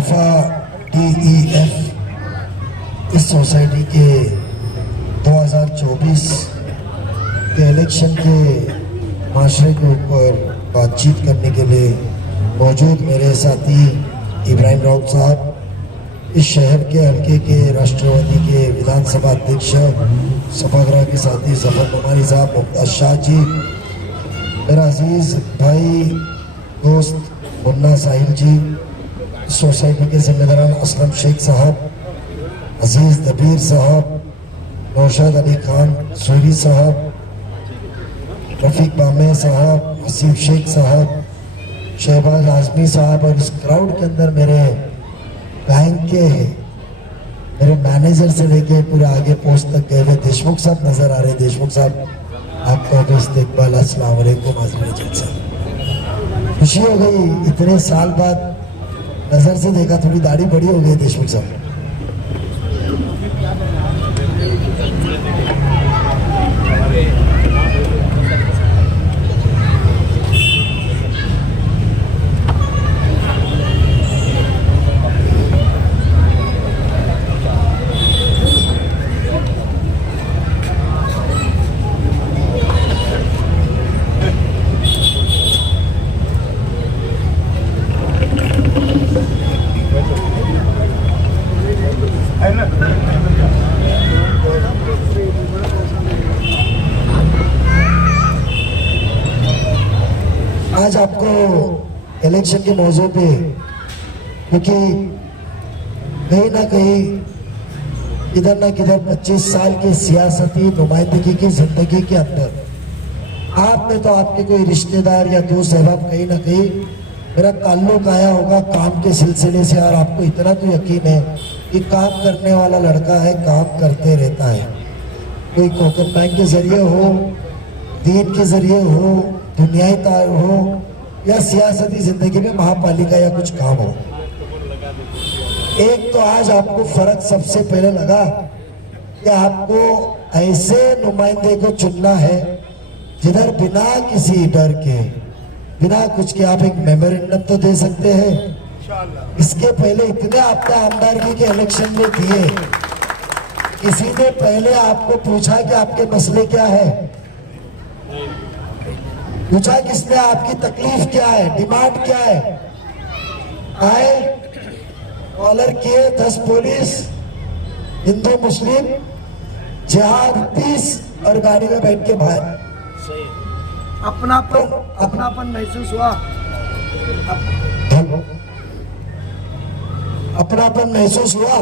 वफा DEF इस society के 2024 के इलेक्शन के माशरे के ऊपर बातचीत करने के लिए मौजूद मेरे साथी इब्राहिम राउत साहब, इस शहर के हल्के के राष्ट्रवादी के विधानसभा अध्यक्ष सभागृह के साथी जफर नमानी साहब, मुमताज शाह जी, मेरा अजीज भाई दोस्त मुन्ना साहिल जी, सोसाइटी के जिम्मेदारान असलम शेख साहब, अजीज दबीर साहब, नौशाद अली खान सूरी साहब, रफीक बामे साहब, हसीब शेख साहब, शहबाज आजमी साहब, और इस क्राउड के अंदर मेरे बैंक के मेरे मैनेजर से लेके पूरे आगे पोस्ट तक गए हुए देशमुख साहब नजर आ रहे। देशमुख साहब, आपका भी इस्तकबाल। अस्सलाम वालेकुम। खुशी हो गई, इतने साल बाद नजर से देखा, थोड़ी दाढ़ी बड़ी हो गई देशमुख साहब। आज आपको इलेक्शन के मौजू पे, क्योंकि कहीं ना कहीं किधर ना किधर 25 साल की सियासती नुमाइंदगी की जिंदगी के अंदर आपने तो आपके कोई रिश्तेदार या दोस्त अहबाब कहीं ना कहीं मेरा ताल्लुक आया होगा काम के सिलसिले से, और आपको इतना तो यकीन है कि काम करने वाला लड़का है, काम करते रहता है। कोई कोकन बैंक के जरिए हो, दीन के जरिए हो, दुनियाई तार हो, या सियासती जिंदगी में महापालिका या कुछ काम हो। एक तो आज आपको फर्क सबसे पहले लगा कि आपको ऐसे नुमाइंदे को चुनना है जिधर बिना किसी डर के, बिना कुछ के आप एक मेमोरेंडम तो दे सकते हैं। इसके पहले इतने आपका आमदारगी के इलेक्शन में दिए, किसी ने पहले आपको पूछा कि आपके मसले क्या है? पूछा किसने? आपकी तकलीफ क्या है, डिमांड क्या है? आए, कॉलर किए 10 पुलिस, हिंदू मुस्लिम, जिहाद 30, और गाड़ी में बैठ के बाहर। अपनापन महसूस हुआ, अपनापन महसूस हुआ।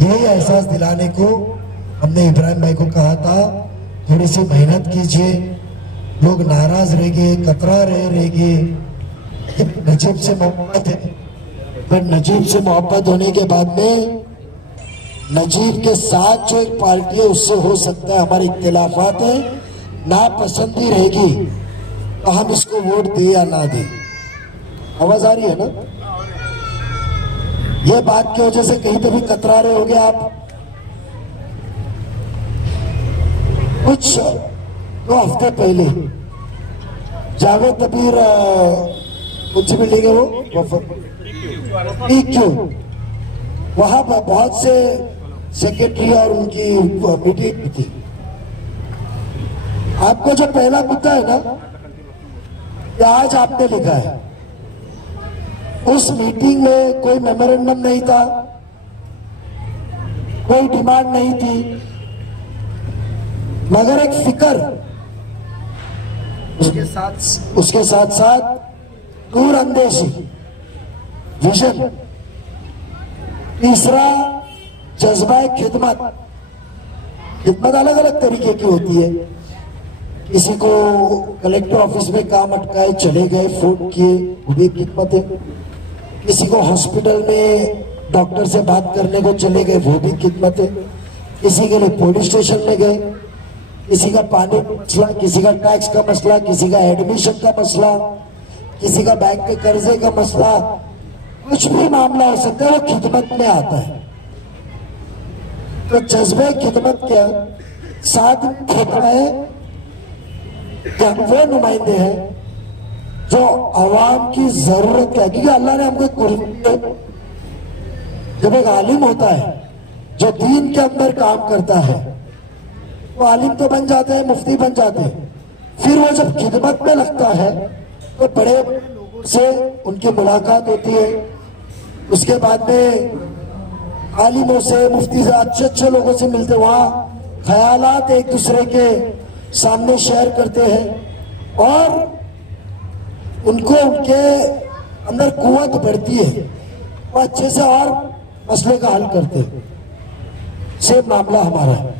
यही एहसास दिलाने को हमने इब्राहिम भाई को कहा था, थोड़ी सी मेहनत कीजिए। लोग नाराज रह गए, कतरा रह गए। नजीब से मोहब्बत है, पर नजीब से मोहब्बत होने के बाद में नजीब के साथ जो एक पार्टी है उससे हो सकता है हमारे इख्तिलाफात है, नापसंदी रहेगी तो हम इसको वोट दे या ना दे। आवाज आ रही है ना? ये बात की वजह से कहीं तो भी कतरा रहे होगे आप। कुछ 2 हफ्ते पहले जावेद कबीर कौन सी बिल्डिंग है वो, PQ, वहां पर बहुत से सेक्रेटरी और उनकी मीटिंग थी। आपको जो पहला मुद्दा है ना, ये आज आपने लिखा है। उस मीटिंग में कोई मेमोरेंडम नहीं था, कोई डिमांड नहीं थी, मगर एक फिक्र, उसके साथ साथ दूरअंदेशी, विजन, तीसरा जज्बा खिदमत। खिदमत अलग अलग तरीके की होती है। किसी को कलेक्टर ऑफिस में काम अटकाए चले गए, फोन किए, वो भी खिदमत है। किसी को हॉस्पिटल में डॉक्टर से बात करने को चले गए, वो भी खिदमत है। किसी के लिए पुलिस स्टेशन में गए, किसी का पानी का मसला, किसी का टैक्स का मसला, किसी का एडमिशन का मसला, किसी का बैंक के कर्जे का मसला, कुछ भी मामला हो सकता है, वो खिदमत में आता है। तो जज्बे खिदमत के साथ खतरा है कि हम वो नुमाइंदे हैं जो आवाम की जरूरत है, क्योंकि अल्लाह ने हमको कुर्बान, जब एक आलिम होता है जो दीन के अंदर काम करता है, वो आलिम तो बन जाते हैं, मुफ्ती बन जाते हैं, फिर वो जब खिदमत में लगता है तो बड़े लोगों से उनकी मुलाकात होती है, उसके बाद में आलिमों से, मुफ्ती से, अच्छे अच्छे लोगों से मिलते, वहाँ ख्यालात एक दूसरे के सामने शेयर करते हैं और उनको उनके अंदर कुव्वत बढ़ती है, वो अच्छे से और मसले का हल करते हैं। सेम मामला हमारा है।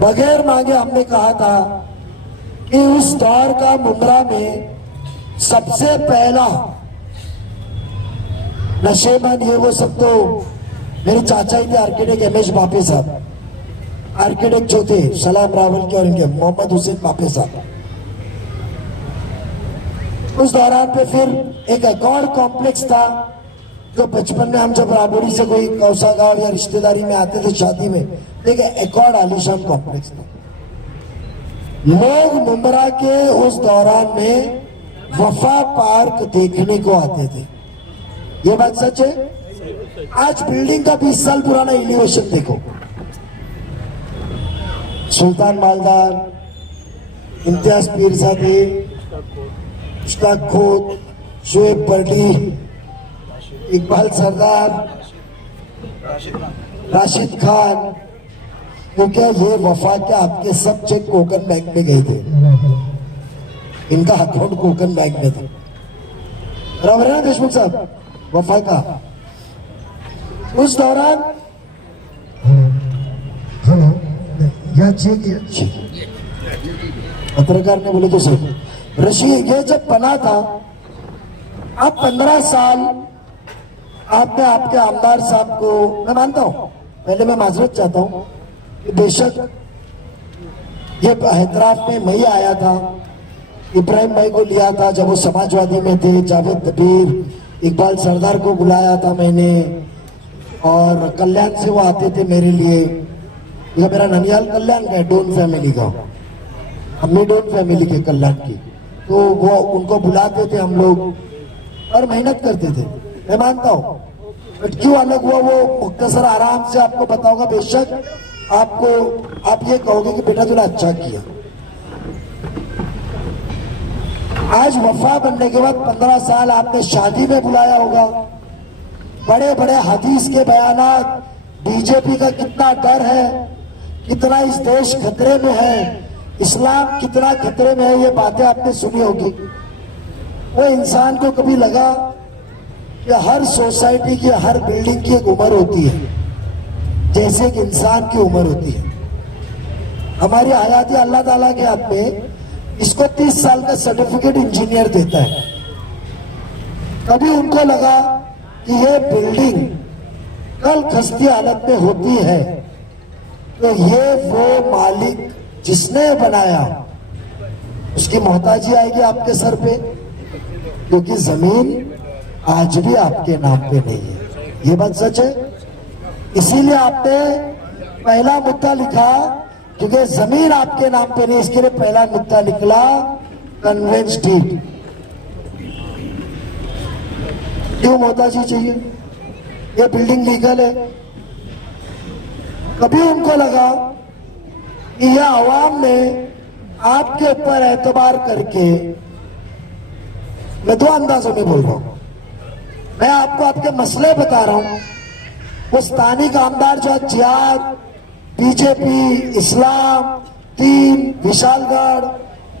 बगैर मांगे हमने कहा था कि उस दौर का मुमरा में सबसे पहला नशेमंद ये वो सब तो मेरे चाचा ही थे, आर्किटेक्ट एम एच बापे साहब, आर्किटेक्ट जो थे सलाम रावल के और इनके मोहम्मद हुसैन बापे साहब। उस दौरान पे फिर एक और कॉम्प्लेक्स था जो बचपन में हम जब राबोड़ी से कोई कौसा गांव या रिश्तेदारी में आते थे शादी में, देखिए एक और आलीशान कॉम्प्लेक्स था। लोग मुंबरा के उस दौरान में वफा पार्क देखने को आते थे। ये बात सच है। आज बिल्डिंग का 20 साल पुराना एलिवेशन देखो, सुल्तान मालदार, इम्तियाज पीरजादे, मुश्ताक खोत, शोएब बर्डी, इकबाल सरदार, राशिद खान, क्योंकि ये वफा के आपके सब चेक कोकन बैंक में गए थे, इनका अकाउंट कोकन बैंक में था। बराबर है ना देशमुख साहब? वफा का उस दौरान पत्रकार ने बोले तो सही, रशीद ये जब बना था, आप 15 साल आपने आपके आमदार साहब को, मैं मानता हूं, पहले मैं माजरत चाहता हूं कि बेशक ये हैदराबाद में मैं ही आया था, इब्राहिम भाई को लिया था जब वो समाजवादी में थे, जावेद दबीर, इकबाल सरदार को बुलाया था मैंने, और कल्याण से वो आते थे मेरे लिए। यह मेरा ननियाल कल्याण का है, डोन फैमिली का, हमने डोन फैमिली के कल्याण की, तो वो उनको बुलाते थे हम लोग और मेहनत करते थे, मैं मानता हूँ। बट क्यों अलग हुआ वो मुख्तसर आराम से आपको बताऊंगा। बेशक आपको आप ये कहोगे कि बेटा तूने अच्छा किया। आज वफा बनने के बाद 15 साल आपने शादी में बुलाया होगा, बड़े बड़े हदीस के बयानात, बीजेपी का कितना डर है, कितना इस देश खतरे में है, इस्लाम कितना खतरे में है, ये बातें आपने सुनी होगी। वो इंसान को कभी लगा कि हर सोसाइटी की, हर बिल्डिंग की एक उम्र होती है, जैसे कि इंसान की उम्र होती है। हमारी हयाती अल्लाह ताला के हाथ में, इसको 30 साल का सर्टिफिकेट इंजीनियर देता है। कभी उनको लगा कि ये बिल्डिंग कल खस्ती हालत में होती है तो ये वो मालिक जिसने बनाया उसकी मोहताजी आएगी आपके सर पे, क्योंकि जमीन आज भी आपके नाम पे नहीं है। ये बात सच है। इसीलिए आपने पहला मुद्दा लिखा, क्योंकि जमीन आपके नाम पे नहीं, इसके लिए पहला मुद्दा निकला कन्वेंस डीड। क्यों मोहताजी चाहिए? ये बिल्डिंग लीगल है। कभी उनको लगा कि यह आवाम ने आपके ऊपर एतबार करके, मैं 2 अंदाजों में बोल रहा हूं, मैं आपको आपके मसले बता रहा हूं। वो स्थानिक आमदार जो जिहाद, बीजेपी, इस्लाम, दीन, विशालगढ़,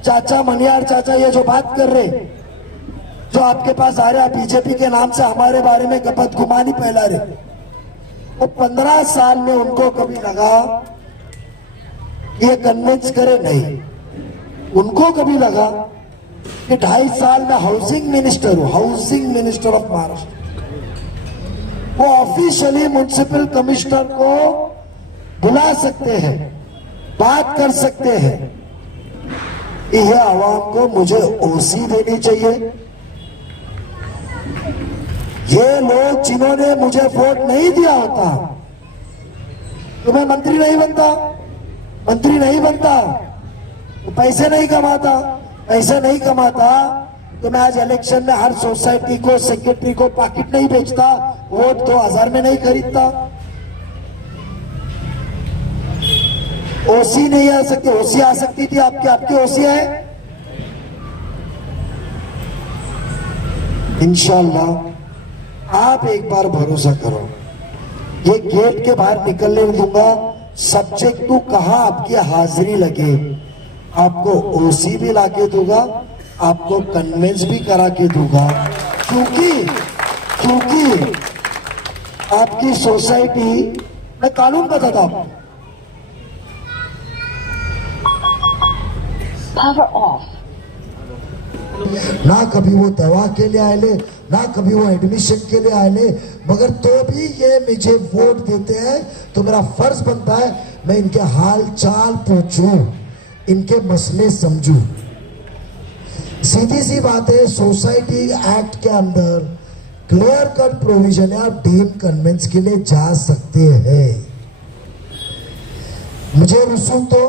चाचा मनियार चाचा, ये जो बात कर रहे, जो आपके पास आ रहे बीजेपी के नाम से हमारे बारे में बदगुमानी फैला रहे, वो 15 साल में उनको कभी लगा कि ये कन्विंस करे? नहीं। उनको कभी लगा कि 2.5 साल में हाउसिंग मिनिस्टर हूं, हाउसिंग मिनिस्टर ऑफ महाराष्ट्र, वो ऑफिशियली म्युनिसिपल कमिश्नर को बुला सकते हैं, बात कर सकते हैं कि यह आवाम को मुझे ओसी देनी चाहिए। ये लोग जिन्होंने मुझे वोट नहीं दिया होता तो मैं मंत्री नहीं बनता, मंत्री नहीं बनता, तो पैसे नहीं कमाता, पैसे नहीं कमाता तो मैं आज इलेक्शन में हर सोसाइटी को, सेक्रेटरी को पाकिट नहीं बेचता, वोट 2000 में नहीं खरीदता। ओसी नहीं आ सकती, ओसी आ सकती थी आपकी ओसी है। इंशाल्लाह आप एक बार भरोसा करो, ये गेट के बाहर निकलने नहीं दूंगा। सब्जेक्ट टू कहां आपकी हाजिरी लगे, आपको ओसी भी लाके दूंगा, आपको कन्वेंस भी करा के दूंगा, क्योंकि आपकी सोसाइटी, मैं कानून बताता हूं, Power off. ना कभी वो दवा के लिए आए, ना कभी वो एडमिशन के लिए आए, मगर तो भी ये मुझे वोट देते हैं तो मेरा फर्ज बनता है मैं इनके हाल चाल पूछूं, इनके मसले समझूं। सीधी सी बात है, सोसाइटी एक्ट के अंदर क्लियर कट प्रोविजन है, आप डीम कन्वेंस के लिए जा सकते हैं। मुझे रसूख तो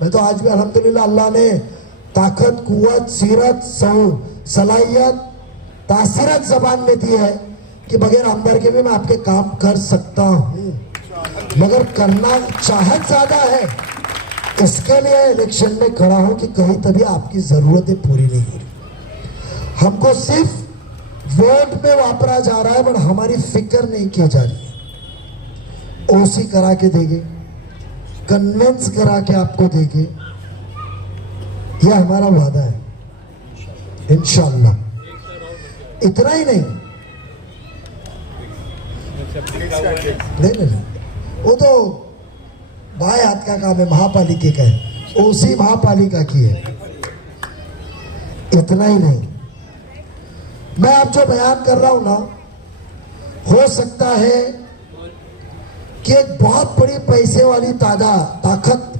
मैं तो आज भी अल्हम्दुलिल्लाह अल्लाह ने ताकत, कुव्वत, सीरत, सलाहियत, तासीरत जबान में दी है कि बगैर अंदर के भी मैं आपके काम कर सकता हूं, मगर करना चाहत ज्यादा है। इसके लिए इलेक्शन में खड़ा हूं कि कहीं तभी आपकी जरूरतें पूरी नहीं हो रही। हमको सिर्फ वोट में वापरा जा रहा है, बट हमारी फिक्र नहीं की जा रही है। ओसी करा के देंगे, कन्वेंस करा के आपको देंगे, यह हमारा वादा है इंशाअल्लाह। इतना ही नहीं, नहीं, वो तो बाएं हाथ का काम है, महापालिका का है, ओसी महापालिका की है। इतना ही नहीं, मैं आप जो बयान कर रहा हूं ना, हो सकता है कि एक बहुत बड़ी पैसे वाली ताकत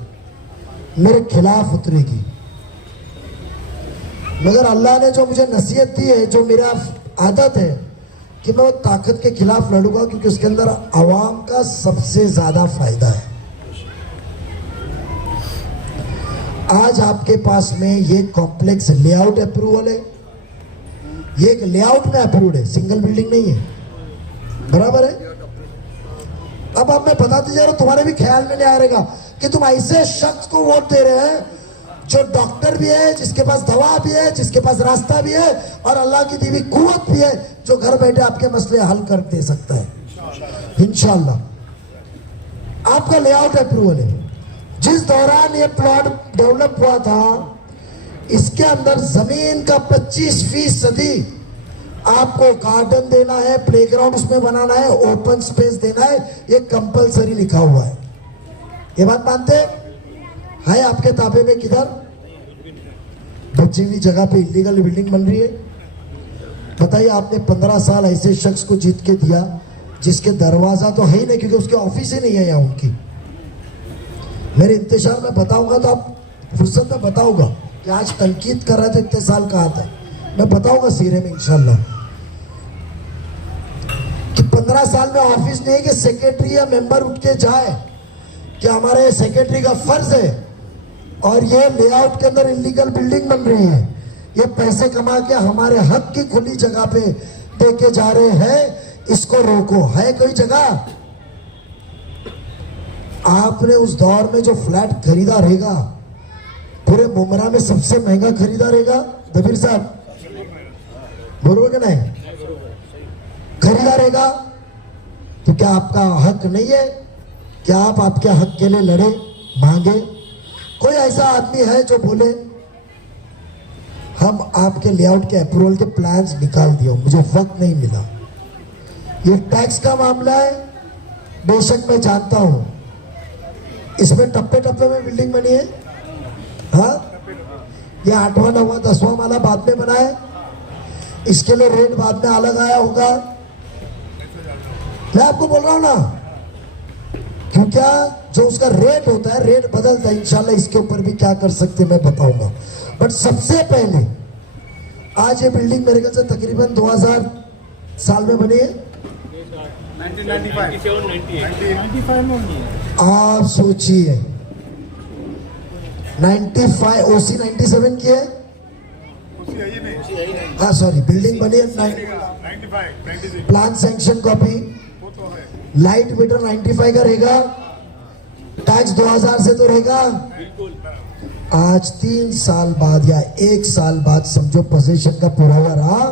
मेरे खिलाफ उतरेगी, मगर अल्लाह ने जो मुझे नसीहत दी है, जो मेरा आदत है कि मैं वो ताकत के खिलाफ लड़ूंगा, क्योंकि उसके अंदर आवाम का सबसे ज्यादा फायदा है। आज आपके पास में ये कॉम्प्लेक्स लेआउट अप्रूवल है, ये एक लेआउट में अप्रूव्ड है, सिंगल बिल्डिंग नहीं है, बराबर है। अब मैं बताते जा रहा हूं, तुम्हारे भी ख्याल में नहीं आएगा कि तुम ऐसे शख्स को वोट दे रहे हैं जो डॉक्टर भी है, जिसके पास दवा भी है, जिसके पास रास्ता भी है, और अल्लाह की दी हुई कुव्वत भी है, जो घर बैठे आपके मसले हल कर दे सकता है इंशाअल्लाह। आपका लेआउट अप्रूवल है। जिस दौरान ये प्लॉट डेवलप हुआ था, इसके अंदर जमीन का 25% आपको गार्डन देना है, प्लेग्राउंड उसमें बनाना है, ओपन स्पेस देना है, ये कंपलसरी लिखा हुआ है। ये बात मानते है आपके ताबे में? किधर बची हुई जगह पे इलीगल बिल्डिंग बन रही है? बताइए, आपने 15 साल ऐसे शख्स को जीत के दिया जिसके दरवाजा तो है ही नहीं, क्योंकि उसके ऑफिस ही नहीं है यहाँ उनकी। मेरे इंतजार में बताऊंगा तो आप फुर्सत में बताऊंगा कि आज तनकीद कर रहे थे, इतने साल कहा था, मैं बताऊंगा सीरे में इंशाल्लाह कि 15 साल में ऑफिस नहीं है कि सेक्रेटरी या मेंबर उठ के जाए कि हमारे सेक्रेटरी का फर्ज है और ये लेआउट के अंदर इलीगल बिल्डिंग बन रही है, ये पैसे कमा के हमारे हक की खुली जगह पे देके जा रहे हैं, इसको रोको। है कोई जगह? आपने उस दौर में जो फ्लैट खरीदा रहेगा, पूरे मुमरा में सबसे महंगा खरीदा रहेगा, दबीर साहब बरोबर नहीं खरीदा रहेगा, तो क्या आपका हक नहीं है? क्या आप आपके हक के लिए लड़े, मांगे? कोई ऐसा आदमी है जो बोले हम आपके लेआउट के अप्रूवल के प्लान्स निकाल दिए, मुझे वक्त नहीं मिला? ये टैक्स का मामला है, बेशक मैं जानता हूं, इसमें टप्पे टप्पे में बिल्डिंग बनी है। हाँ, ये 8वां 9वां 10वां माला बाद में बना है, इसके लिए रेट बाद में अलग आया होगा। मैं आपको बोल रहा हूं ना, क्यों? क्या जो उसका रेट होता है, रेट बदलता है। इंशाल्लाह इसके ऊपर भी क्या कर सकते मैं बताऊंगा। बट सबसे पहले आज ये बिल्डिंग मेरे ख्याल से तकरीबन 2000 साल में बनी है, 1995 आप सोचिए, 95 ओसी 97 की है, हाँ सॉरी, बिल्डिंग बनी है 95 plan sanction copy, light metre 95 का रहेगा, टैक्स 2000 से तो रहेगा। आज 3 साल बाद या 1 साल बाद समझो पोजीशन का पुरावा रहा,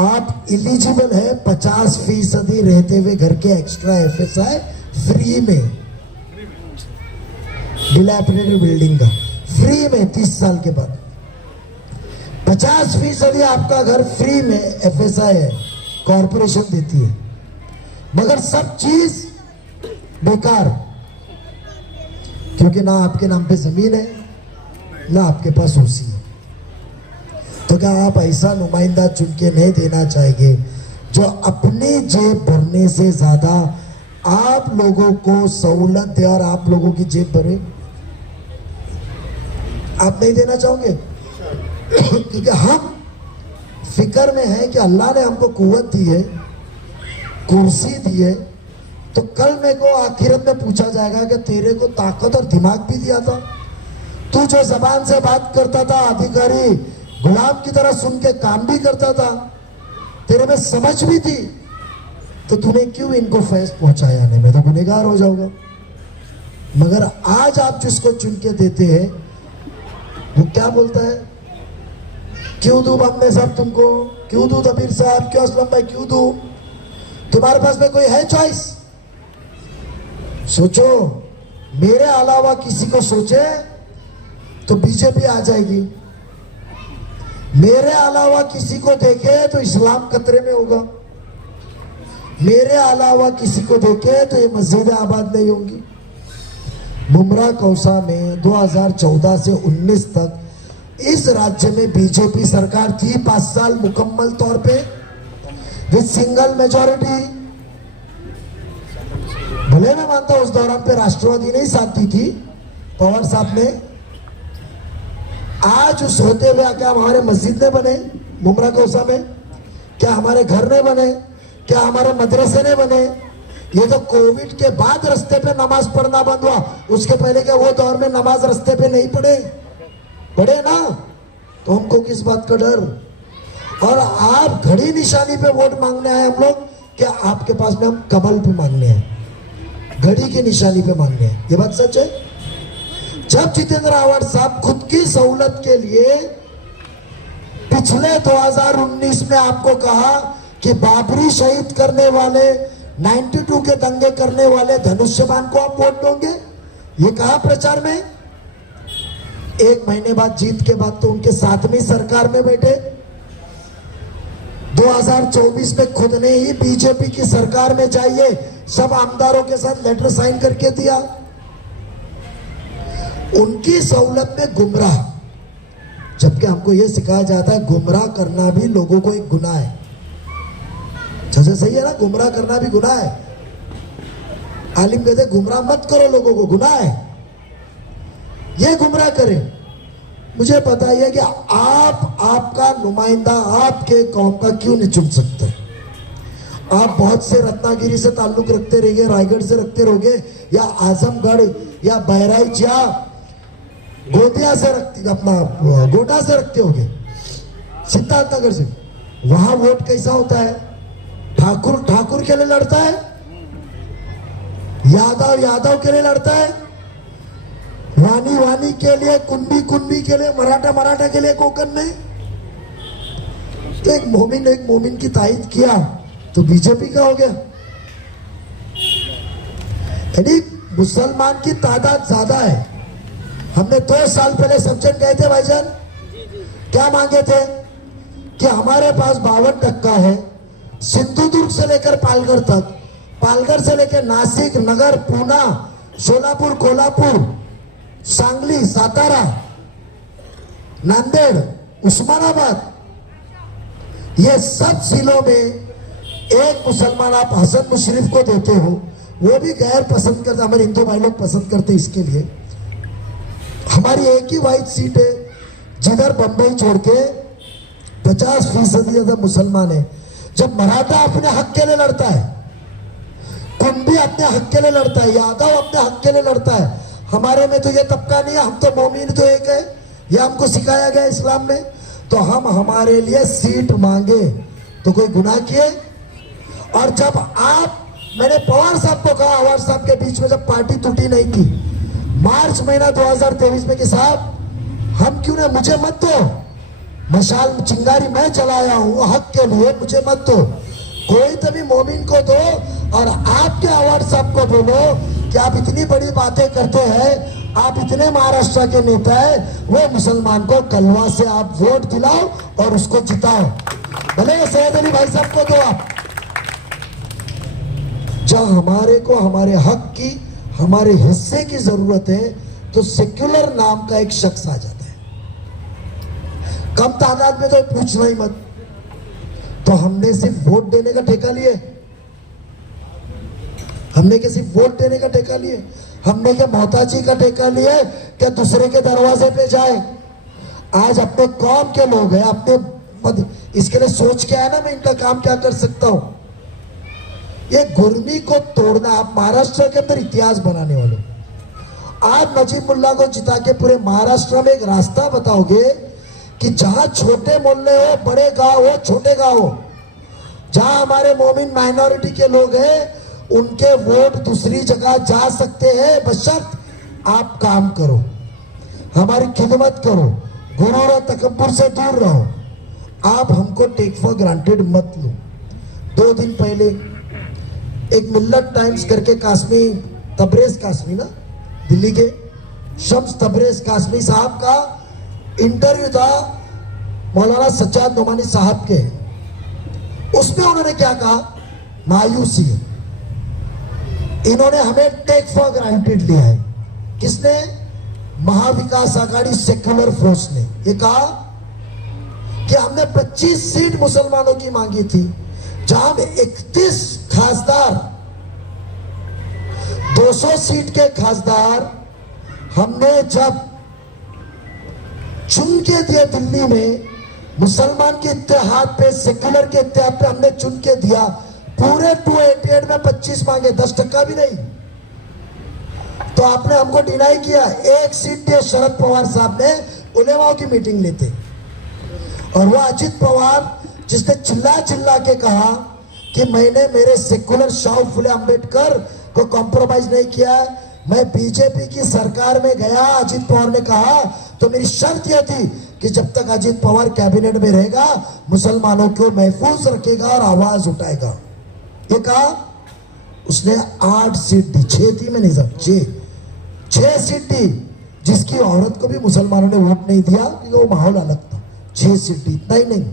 आप इलिजिबल है 50% रहते हुए घर के एक्स्ट्रा एफएसआई फ्री में, डिलैपिडेटेड बिल्डिंग का फ्री में 30 साल के बाद 50% आपका घर फ्री में एफएसआई है, कॉर्पोरेशन देती है, मगर सब चीज बेकार, क्योंकि ना आपके नाम पे जमीन है ना आपके पास ओसी है। तो क्या आप ऐसा नुमाइंदा चुन के नहीं देना चाहेंगे जो अपनी जेब भरने से ज्यादा आप लोगों को सहूलत दे और आप लोगों की जेब भरे? आप नहीं देना चाहोगे? क्योंकि हम फिक्र में है कि अल्लाह ने हमको कुव्वत दी है, कुर्सी दी है, तो कल मेरे को आखिरत में पूछा जाएगा कि तेरे को ताकत और दिमाग भी दिया था, तू जो जबान से बात करता था अधिकारी गुलाम की तरह सुन के काम भी करता था, तेरे में समझ भी थी, तो तूने क्यों इनको फैज पहुंचाया? नहीं, मैं तो गुनहगार हो जाऊंगा। मगर आज आप जिसको चुन के देते हैं वो क्या बोलता है, क्यों दूं बम्बे साहब तुमको, क्यों दूं दबीर साहब, क्यों असलम भाई, क्यों दूं? तुम्हारे पास में कोई है चॉइस? सोचो, मेरे अलावा किसी को सोचे तो बीजेपी आ जाएगी, मेरे अलावा किसी को देखे तो इस्लाम खतरे में होगा, मेरे अलावा किसी को देखे तो ये मस्जिदें आबाद नहीं होंगी। बुमरा कौसा में 2014 से 19 तक इस राज्य में बीजेपी सरकार थी, 5 साल मुकम्मल तौर पे विद सिंगल मेजॉरिटी। भले मैं मानता हूं उस दौरान पे राष्ट्रवादी ने ही साथ दी थी, पवार साहब ने। आज उस होते हुए क्या हमारे मस्जिद ने बने बुमरा कौसा में? क्या हमारे घर ने बने? क्या हमारे मदरसे ने बने? ये तो कोविड के बाद रास्ते पे नमाज पढ़ना बंद हुआ, उसके पहले क्या वो दौर में नमाज रास्ते पे नहीं पढ़े ना? तो हमको किस बात का डर? और आप घड़ी निशानी पे वोट मांगने आए हम लोग, क्या आपके पास में हम कमल पे मांगने हैं, घड़ी की निशानी पे मांगने हैं? ये बात सच है। जब जितेंद्र आव्हाड साहब खुद की सहूलत के लिए पिछले 2019 में आपको कहा कि बाबरी शहीद करने वाले 92 के दंगे करने वाले धनुष्यबान को आप वोट दोगे, ये कहा प्रचार में। 1 महीने बाद जीत के बाद तो उनके साथ में सरकार में बैठे। 2024 में खुद ने ही बीजेपी की सरकार में जाइए सब आमदारों के साथ लेटर साइन करके दिया। उनकी सहूलत में गुमराह, जबकि हमको यह सिखाया जाता है गुमराह करना भी लोगों को एक गुनाह है। जैसे सही है ना, गुमराह करना भी गुनाह है। आलिम कहते गुमराह मत करो लोगों को, गुनाह है। ये गुमराह करें। मुझे पता है कि आप आपका नुमाइंदा आपके कौम का क्यों नहीं चुन सकते। आप बहुत से रत्नागिरी से ताल्लुक रखते रहोगे, रायगढ़ से रखते रहोगे, या आजमगढ़ या बहराइच या गोंदिया से रखते, अपना गोटा से रखते होगे, सिद्धार्थनगर से। वहां वोट कैसा होता है? ठाकुर ठाकुर के लिए लड़ता है, यादव यादव के लिए लड़ता है, वानी वानी के लिए, कुंभी कुंभी के लिए, मराठा मराठा के लिए, कोकण में। तो एक मोमिन की तायद किया तो बीजेपी का हो गया। यानी मुसलमान की तादाद ज्यादा है। हमने 2 साल पहले सब्जेक्ट गए थे भाईजान, क्या मांगे थे कि हमारे पास 52% है, सिंधुदुर्ग से लेकर पालघर तक, पालघर से लेकर नासिक, नगर, पूना, सोलापुर, कोल्हापुर, सांगली, सातारा, नांदेड़, उस्मानाबाद, ये सब जिलों में एक मुसलमान आप हसन मुशर्रफ को देते हो, वो भी गैर पसंद करते, हमारे हिंदू भाई लोग पसंद करते। इसके लिए हमारी एक ही वाइट सीट है जिधर बंबई छोड़ के 50% ज्यादा मुसलमान है। जब मराठा अपने हक के लिए लड़ता है, कुंभी अपने हक के लिए लड़ता है, यादव अपने हक के लिए लड़ता है, हमारे में तो ये तबका नहीं है, हम तो मोमिन तो एक है, ये हमको सिखाया गया इस्लाम में। तो हम हमारे लिए सीट मांगे तो कोई गुनाह किए? और जब मैंने पवार साहब को कहा, पवार साहब के बीच में जब पार्टी टूटी नहीं थी मार्च महीना 2023 में कि साहब हम क्यों ना, मुझे मत दो, मशाल चिंगारी मैं चलाया हूं हक के लिए, मुझे मत दो, कोई तभी मोमिन को दो। और आपके आवाज साहब को बोलो कि आप इतनी बड़ी बातें करते हैं, आप इतने महाराष्ट्र के नेता हैं, वो मुसलमान को कलवा से आप वोट दिलाओ और उसको जिताओ, भले सैयद अली भाई साहब को दो आप। जब हमारे को हमारे हक की, हमारे हिस्से की जरूरत है तो सेक्युलर नाम का एक शख्स आ जाता है, कम तादाद में तो पूछना ही मत। तो हमने सिर्फ वोट देने का ठेका लिए, हमने क्या सिर्फ वोट देने का ठेका लिए, हमने क्या मोहताजी का ठेका लिए क्या दूसरे के दरवाजे पे जाए? आज अपने कौम के लोग हैं, अपने इसके लिए सोच के आया ना मैं इनका काम क्या कर सकता हूं। ये गुर्मी को तोड़ना, आप महाराष्ट्र के अंदर इतिहास बनाने वाले, आप नजीब मुल्ला को जिता के पूरे महाराष्ट्र में एक रास्ता बताओगे कि जहां छोटे मोहल्ले हो, बड़े गांव हो, छोटे गांव हो, जहां हमारे मोमिन माइनॉरिटी के लोग हैं उनके वोट दूसरी जगह जा सकते हैं, बशर्त आप काम करो, हमारी खिदमत करो, गुरूर और तकब्बुर से दूर रहो। आप हमको टेक फॉर ग्रांटेड मत लो। 2 दिन पहले एक मिल्लत टाइम्स करके कासमी, तबरेज कासमी ना, दिल्ली के शम्स तबरेज कासमी साहब का इंटरव्यू था मौलाना सज्जाद नोमानी साहब के। उसमें उन्होंने क्या कहा? मायूसी है, इन्होंने हमें टेक फॉर ग्रांटेड लिया है। किसने? महाविकास आघाड़ी सेक्युलर फोर्स ने ये कहा कि हमने 25 सीट मुसलमानों की मांगी थी, जहां में 31 खासदार, 200 सीट के खासदार हमने जब चुन के दिया दिल्ली में, मुसलमान के इत्तेहाद पे, सेक्युलर के इत्तेहाद पे हमने चुन के दिया, पूरे 288 में 25 मांगे, 10% भी नहीं। तो आपने हमको डिनाई किया। एक सीट दिए शरद पवार साहब ने, उलेमाओं की मीटिंग लेते, और वो अजित पवार जिसने चिल्ला चिल्ला के कहा कि मैंने मेरे सेक्युलर शाह फुले अंबेडकर को कॉम्प्रोमाइज नहीं किया, मैं बीजेपी की सरकार में गया, अजित पवार ने कहा तो मेरी शर्त यह थी कि जब तक अजित पवार कैबिनेट में रहेगा मुसलमानों को महफूज रखेगा और आवाज उठाएगा। ये कहा, उसने 8 सीट दी, 6 थी मैं नहीं सब, 6 सीट दी, जिसकी औरत को भी मुसलमानों ने वोट नहीं दिया क्योंकि वो माहौल अलग था। 6 सीट दी, इतना ही नहीं,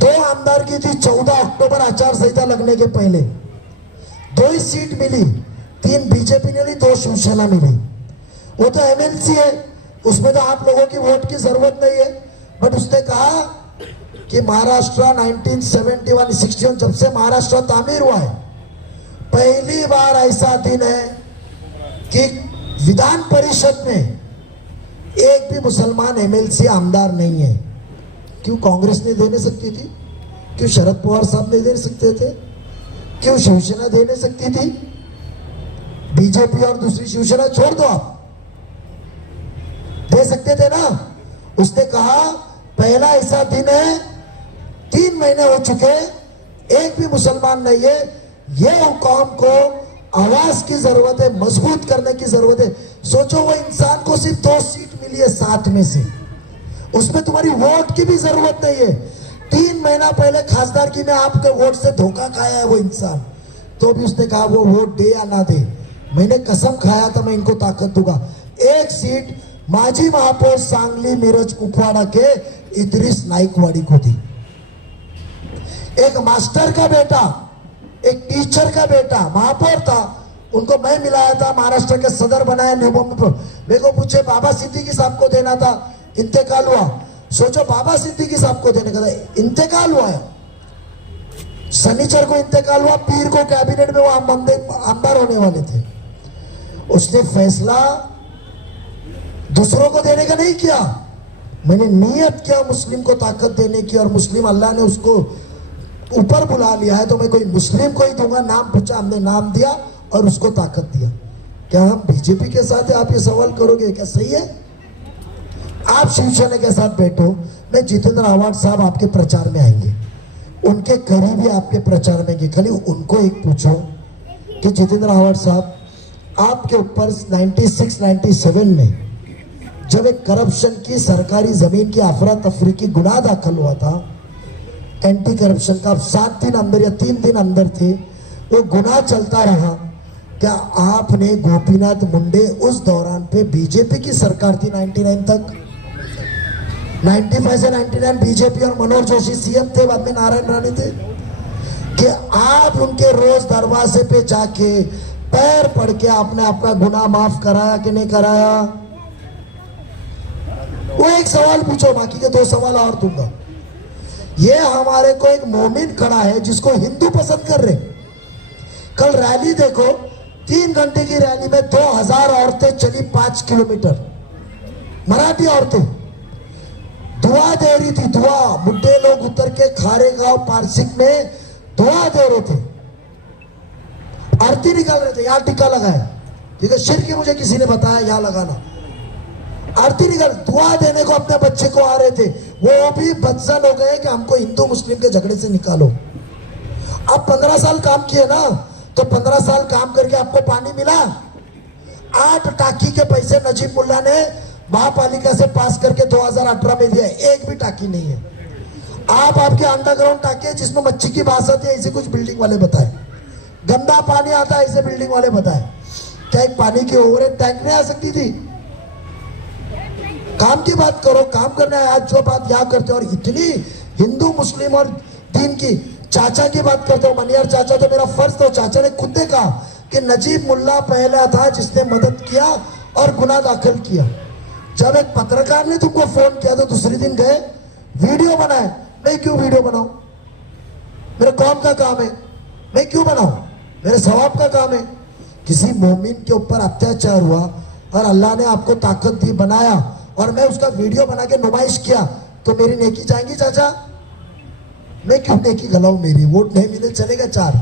2 आमदार की थी 14 अक्टूबर आचार संहिता लगने के पहले, 2 ही सीट मिली, 3 बीजेपी ने ली, 2 शिवसेना मिली। वो तो एमएलसी है, उसमें तो आप लोगों की वोट की जरूरत नहीं है। बट उसने कहा कि महाराष्ट्र 1971-61 जब से महाराष्ट्र तामीर हुआ है, पहली बार ऐसा दिन है कि विधान परिषद में एक भी मुसलमान एमएलसी आमदार नहीं है। क्यों कांग्रेस ने दे नहीं सकती थी? क्यों शरद पवार साहब नहीं दे सकते थे? क्यों शिवसेना दे नहीं सकती थी? बीजेपी और दूसरी शिवसेना छोड़ दो, आप दे सकते थे ना। उसने कहा पहला ऐसा दिन है, 3 महीने हो चुके, एक भी मुसलमान नहीं है, ये कौम को आवाज की जरूरत है, मजबूत करने की जरूरत है। सोचो वो इंसान को सिर्फ 2 सीट मिली है 7 में से, उसमें तुम्हारी वोट की भी जरूरत नहीं है। 3 महीना पहले खासदार की में आपके वोट से धोखा खाया है वो इंसान, तो भी उसने कहा वो वोट दे या ना दे, मैंने कसम खाया था मैं इनको ताकत दूंगा। 1 सीट माजी महापौर सांगली मिरज कुपवाड़ा के इद्रिस नाइकवाड़ी को दी। एक मास्टर का बेटा, एक टीचर का बेटा महापौर था, उनको मैं मिलाया था, महाराष्ट्र के सदर बनाया न्यू बॉम्बे पर। मेरे को पूछे बाबा सिद्दीकी साहब को देना था, इंतकाल हुआ। सोचो बाबा सिद्दीकी साहब को देने का था, इंतकाल हुआ है। शनिचर को इंतकाल हुआ, पीर को कैबिनेट में वो आमदार होने वाले थे। उसने फैसला दूसरों को देने का नहीं किया, मैंने नियत किया मुस्लिम को ताकत देने की, और मुस्लिम अल्लाह ने उसको ऊपर बुला लिया है, तो मैं कोई मुस्लिम को ही दूंगा। नाम पूछा, हमने नाम दिया और उसको ताकत दिया। क्या हम बीजेपी के साथ है? आप ये सवाल करोगे क्या? सही है? आप शिवसेना के साथ बैठो, मैं जितेंद्र आव्हाड साहब आपके प्रचार में आएंगे, उनके करीबी आपके प्रचार में आएंगे। खाली उनको एक पूछो कि जितेंद्र आव्हाड साहब, आपके ऊपर 96-97 में जब एक करप्शन की सरकारी जमीन की अफरा तफरी की गुनाह दाखिल हुआ था, एंटी करप्शन का, 7 दिन अंदर या 3 दिन अंदर थे, वो गुनाह चलता रहा। क्या आपने गोपीनाथ मुंडे, उस दौरान पे बीजेपी की सरकार थी 99 तक, 95 से 99 बीजेपी और मनोहर जोशी सीएम थे, बाद में नारायण राणे थे, कि आप उनके रोज दरवाजे पे जाके पैर पड़ के आपने अपना गुनाह माफ कराया कि नहीं कराया? वो एक सवाल पूछो, बाकी के 2 सवाल और दूंगा। ये हमारे को एक मोमिन खड़ा है जिसको हिंदू पसंद कर रहे। कल रैली देखो, 3 घंटे की रैली में 2000 औरतें चली 5 किलोमीटर, मराठी औरतें दुआ दे रही थी, दुआ। बुढ़े लोग उतर के खारेगांव पारसिक में दुआ दे रहे थे, आरती निकाल रहे थे। यहाँ टीका लगाया, ठीक है, शिर की मुझे किसी ने बताया यहाँ लगाना, आरती निकाल, दुआ देने को अपने बच्चे को आ रहे थे। वो भी बदजन हो गए कि हमको हिंदू मुस्लिम के झगड़े से निकालो। आप 15 साल काम किए ना, तो 15 साल काम करके आपको पानी मिला? 8 टाकी के पैसे नजीब मुल्ला ने महापालिका से पास करके 2018 में दिया, एक भी टाकी नहीं है। आपके अंडरग्राउंड टाकी है जिसमें मच्छी की बात आती है, ऐसे कुछ बिल्डिंग वाले बताए। गंदा पानी आता है, ऐसे बिल्डिंग वाले बताए। क्या एक पानी की ओवरहेड टैंक नहीं आ सकती थी? काम की बात करो, काम करना है। आज जो बात यहाँ करते हो, और इतनी हिंदू मुस्लिम और दीन की, चाचा की बात करते हो, मनियार चाचा, तो मेरा फर्ज था, चाचा ने खुद ने कहा कि नजीब मुल्ला पहला था जिसने मदद किया और गुनाह दाखिल किया। जब एक पत्रकार ने तुमको फोन किया तो दूसरे दिन गए वीडियो बनाए। मैं क्यों वीडियो बनाऊं? मेरे कौम का काम है, मैं क्यों बनाऊं? मेरे सवाब का काम है। किसी मोमिन के ऊपर अत्याचार हुआ और अल्लाह ने आपको ताकत दी, बनाया, और मैं उसका वीडियो बना के नुमाइश किया, तो मेरी नेकी जाएंगी चाचा? मैं क्यों नेकी गलाऊं? मेरी वोट नहीं मिले चलेगा 4।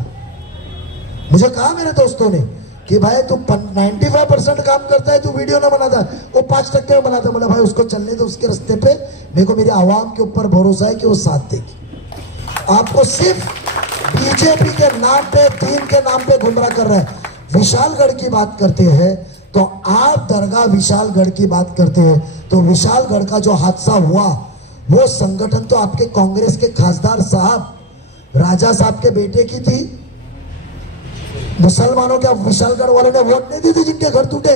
मुझे कहा मेरे दोस्तों ने कि भाई तू 95% काम करता है, तू वीडियो ना बनाता, वो 5% में बनाता। बोला भाई उसको चलने दो उसके रास्ते पे, मेरे को मेरी आवाम के ऊपर भरोसा है कि वो साथ देगी। आपको सिर्फ बीजेपी के नाम पे, दीन के नाम पे गुमराह कर रहे हैं। विशालगढ़ की बात करते हैं तो आप दरगाह विशालगढ़ की बात करते हैं, तो विशालगढ़ का जो हादसा हुआ, वो संगठन तो आपके कांग्रेस के खासदार साहब राजा साहब के बेटे की थी। मुसलमानों के विशालगढ़ वालों ने वोट नहीं दी थी जिनके घर टूटे।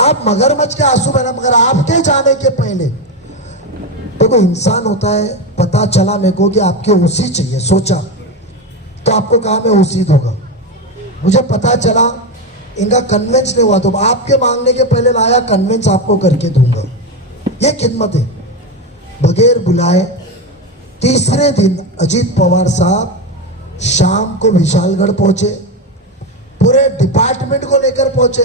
आप मगरमच्छ के आंसू बना, मगर आपके जाने के पहले देखो, इंसान होता है, पता चला मेरे को कि आपके ओसी चाहिए, सोचा तो आपको कहा मैं ओसी दूंगा। मुझे पता चला इनका कन्वेंस नहीं हुआ, तो आपके मांगने के पहले लाया, कन्वेंस आपको करके दूंगा। ये खिदमत है। बगैर बुलाए तीसरे दिन अजीत पवार साहब शाम को विशालगढ़ पहुंचे, पूरे डिपार्टमेंट को लेकर पहुंचे।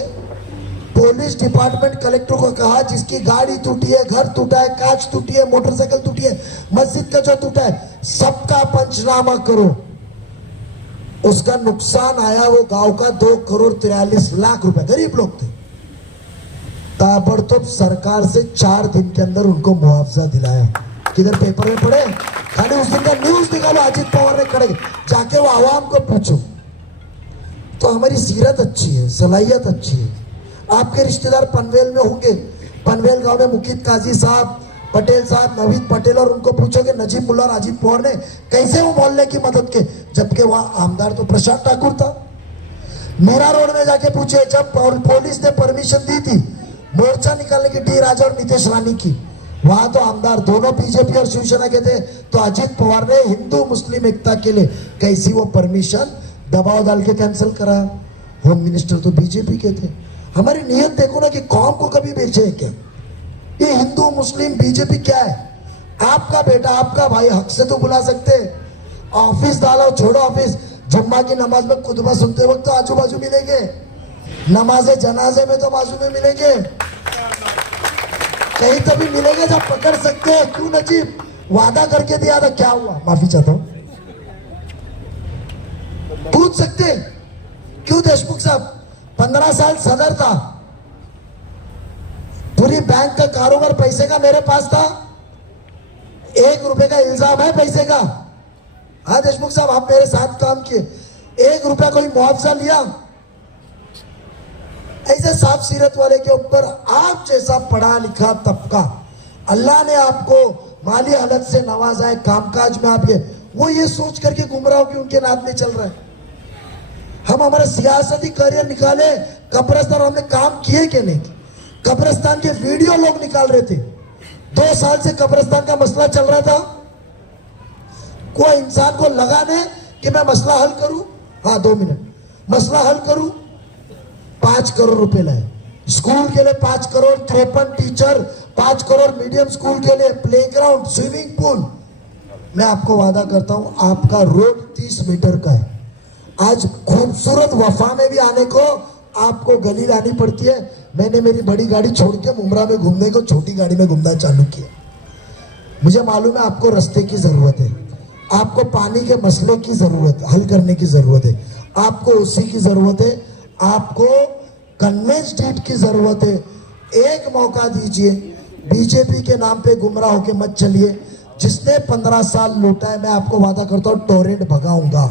पुलिस डिपार्टमेंट कलेक्टर को कहा जिसकी गाड़ी टूटी है, घर टूटा है, कांच टूटी है, मोटरसाइकिल टूटी है, मस्जिद का जो टूटा है, सबका पंचनामा करो। उसका नुकसान आया वो गांव का 2,43,00,000 रुपए। गरीब लोग थे। ताबड़तोड़ सरकार से 4 दिन के अंदर उनको मुआवजा दिलाया। किधर पेपर में पढ़े? खाली उस दिन का न्यूज निकालो, अजीत पवार ने खड़े जाके वो आवाम को पूछो। तो हमारी सीरत अच्छी है, सलाहियत अच्छी है। आपके रिश्तेदार पनवेल में होंगे, पनवेल गांव में मुकीद काजी साहब, पटेल साहब, नवीद पटेल, और उनको पूछोगे नजीब मुल्ला और अजीत पवार ने कैसे वो मोहल्ले की मदद के, जबकि वहां आमदार तो प्रशांत ठाकुर था। मीरा रोड में जाके पूछे, जब पुलिस ने परमिशन दी थी मोर्चा निकालने की, डी राजा और नितेश रानी की, वहां तो आमदार दोनों बीजेपी और शिवसेना के थे। तो अजीत पवार ने हिंदू मुस्लिम एकता के लिए कैसी वो परमिशन दबाव डाल के कैंसिल कराया। होम मिनिस्टर तो बीजेपी के थे। हमारी नियत देखो ना कि कौम को कभी बेचे क्या? ये हिंदू मुस्लिम बीजेपी क्या है? आपका बेटा, आपका भाई हक से तो बुला सकते। ऑफिस डालो, छोड़ो ऑफिस, जुम्मा की नमाज में खुतबा सुनते वक्त तो आजू बाजू मिलेंगे, नमाजे जनाजे में तो बाजू में मिलेंगे, कहीं तो भी मिलेंगे जब पकड़ सकते हैं। क्यों नजीब वादा करके दिया था, क्या हुआ? माफी चाहता हूं। पूछ सकते क्यों? देशमुख साहब 15 साल सदर था, पूरी पूरी बैंक का कारोबार पैसे का मेरे पास था। 1 रुपए का इल्जाम है पैसे का। हाँ देशमुख साहब, आप मेरे साथ काम किए, 1 रुपया कोई मुआवजा लिया? ऐसे साफ सीरत वाले के ऊपर आप जैसा पढ़ा लिखा तबका, अल्लाह ने आपको माली हालत से नवाजा है, कामकाज में आप ये सोच करके गुमराह कि उनके नाद में चल रहा है। हम हमारा सियासती करियर निकाले, कब्रिस्तान हमने काम किए कि नहीं? कब्रिस्तान के वीडियो लोग निकाल रहे थे। 2 साल से कब्रिस्तान का मसला चल रहा था। कोई इंसान को लगाने कि मैं मसला हल करूं, हाँ 2 मिनट, मसला हल करूं, 5 करोड़ रुपए लाए स्कूल के लिए, 5 crore 53 teacher, 5 crore medium school के लिए, प्लेग्राउंड, स्विमिंग पूल। मैं आपको वादा करता हूं आपका रोड 30 मीटर का है। आज खूबसूरत वफा में भी आने को आपको गली लानी पड़ती है। मैंने मेरी बड़ी गाड़ी छोड़ के मुमरा में घूमने को छोटी गाड़ी में घूमना चालू किया। मुझे मालूम है आपको रास्ते की जरूरत है, आपको पानी के मसले की जरूरत हल करने की जरूरत है, आपको उसी की जरूरत है, आपको कन्वेंस स्ट्रीट की जरूरत है। एक मौका दीजिए, बीजेपी के नाम पे गुमराह होके मत चलिए। जिसने 15 साल लूटा है, मैं आपको वादा करता हूँ टोरेंट भगाऊंगा।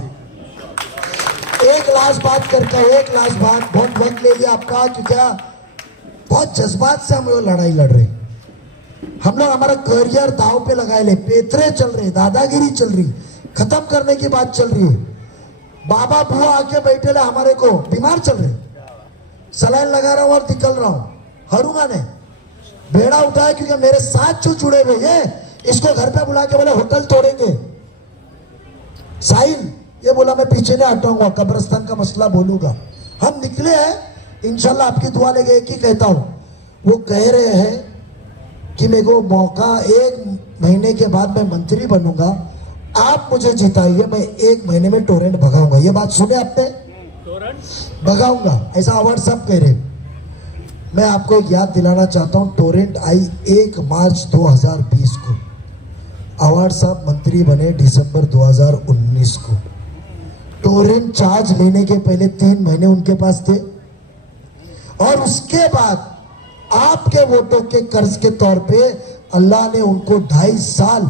एक लास्ट बात करता हूँ, एक लास्ट बात, बहुत वक्त ले लिया आपका, क्योंकि बहुत जज्बात से हम लोग लड़ाई लड़ रहे, हम लोग हमारा करियर दाव पे लगाए ले, पेतरे चल रहे, दादागिरी चल रही, खत्म करने की बात चल रही है। बाबा बुआ आके बैठे ले, हमारे को बीमार चल रहे, सलाइन लगा रहा हूं और निकल रहा हूं, हरूंगा नहीं, बेड़ा उठाया क्योंकि मेरे साथ जो जुड़े हुए हैं, इसको घर पे बुला के बोले होटल तोड़ेंगे। साहिल ये बोला मैं पीछे नहीं हटाऊंगा, कब्रिस्तान का मसला बोलूंगा। हम निकले हैं इंशाल्लाह, आपकी दुआ लेके एक ही कहता हूं, वो कह रहे हैं कि मेरे को मौका 1 महीने के बाद मैं मंत्री बनूंगा, आप मुझे जिताइए, मैं 1 महीने में टोरेंट भगाऊंगा। ये बात सुने आपने? भगाऊंगा, ऐसा अवार्ड सब कह रहे। मैं आपको एक याद दिलाना चाहता हूं, टोरेंट आई 1 मार्च 2020 को, अवार्ड साहब मंत्री बने दिसंबर 2019 को। टोरेंट चार्ज लेने के पहले 3 महीने उनके पास थे, और उसके बाद आपके वोटों के कर्ज के तौर पे अल्लाह ने उनको 2.5 साल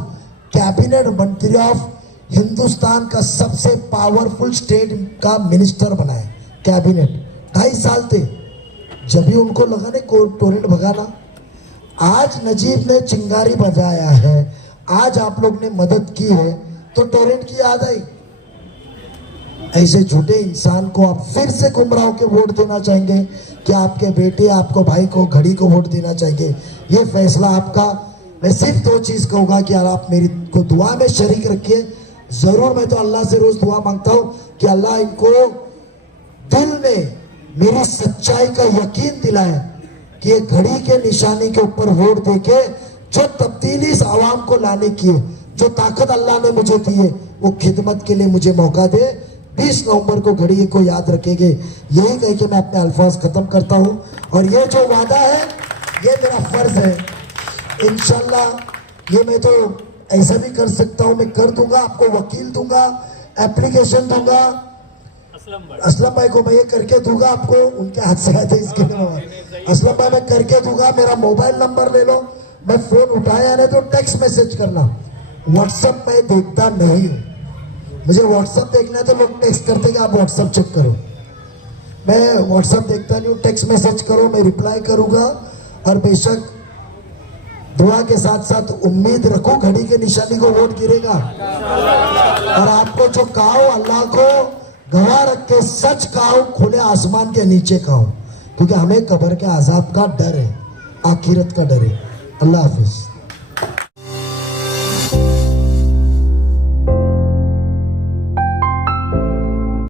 कैबिनेट मंत्री ऑफ हिंदुस्तान का सबसे पावरफुल स्टेट का मिनिस्टर बनाया। कैबिनेट 2.5 साल थे, जब भी उनको लगा ने टोरेंट भगाना। आज नजीब ने चिंगारी बजाया है, आज आप लोग ने मदद की है, तो टोरेंट की याद आई। ऐसे झूठे इंसान को आप फिर से गुमराह के वोट देना चाहेंगे कि आपके बेटे, आपको भाई को, घड़ी को वोट देना चाहेंगे? ये फैसला आपका। मैं सिर्फ 2 चीज कहूंगा कि आप मेरी को दुआ में शरीक रखिए जरूर। मैं तो अल्लाह से रोज दुआ मांगता हूं कि अल्लाह इनको दिल में मेरी सच्चाई का यकीन दिलाए कि ये घड़ी के निशानी के ऊपर वोट देके जो तब्दीली इस आवाम को लाने की है, जो ताकत अल्लाह ने मुझे दी है, वो खिदमत के लिए मुझे मौका दे। 20 नवंबर को घड़ी को याद रखेंगे। यही कह के मैं अपने अल्फाज खत्म करता हूं, और ये जो वादा है ये मेरा फर्ज है। इंशाल्लाह ये मैं तो ऐसा भी कर सकता हूं, मैं कर दूंगा, आपको वकील दूंगा, एप्लीकेशन दूंगा। असलम भाई को मैं ये करके दूंगा, आपको उनके हाथ से आए थे इसके लिए। असलम भाई मैं करके दूंगा, मेरा मोबाइल नंबर ले लो, मैं फोन उठाया नहीं तो टेक्स्ट मैसेज करना। व्हाट्सएप मैं देखता नहीं हूं, मुझे व्हाट्सएप देखना है तो लोग टेक्स्ट करते कि आप व्हाट्सएप चेक करो, मैं व्हाट्सएप देखता नहीं हूँ। टेक्स्ट मैसेज करो, मैं रिप्लाई करूंगा। और बेशक दुआ के साथ साथ उम्मीद रखो घड़ी के निशानी को वोट गिरेगा। और आपको जो कहा हो अल्लाह को गवाह रख के सच कहा हो, खुले आसमान के नीचे कहा हो, क्योंकि हमें कब्र के अजाब का डर है, आखिरत का डर है। अल्लाह हाफिज।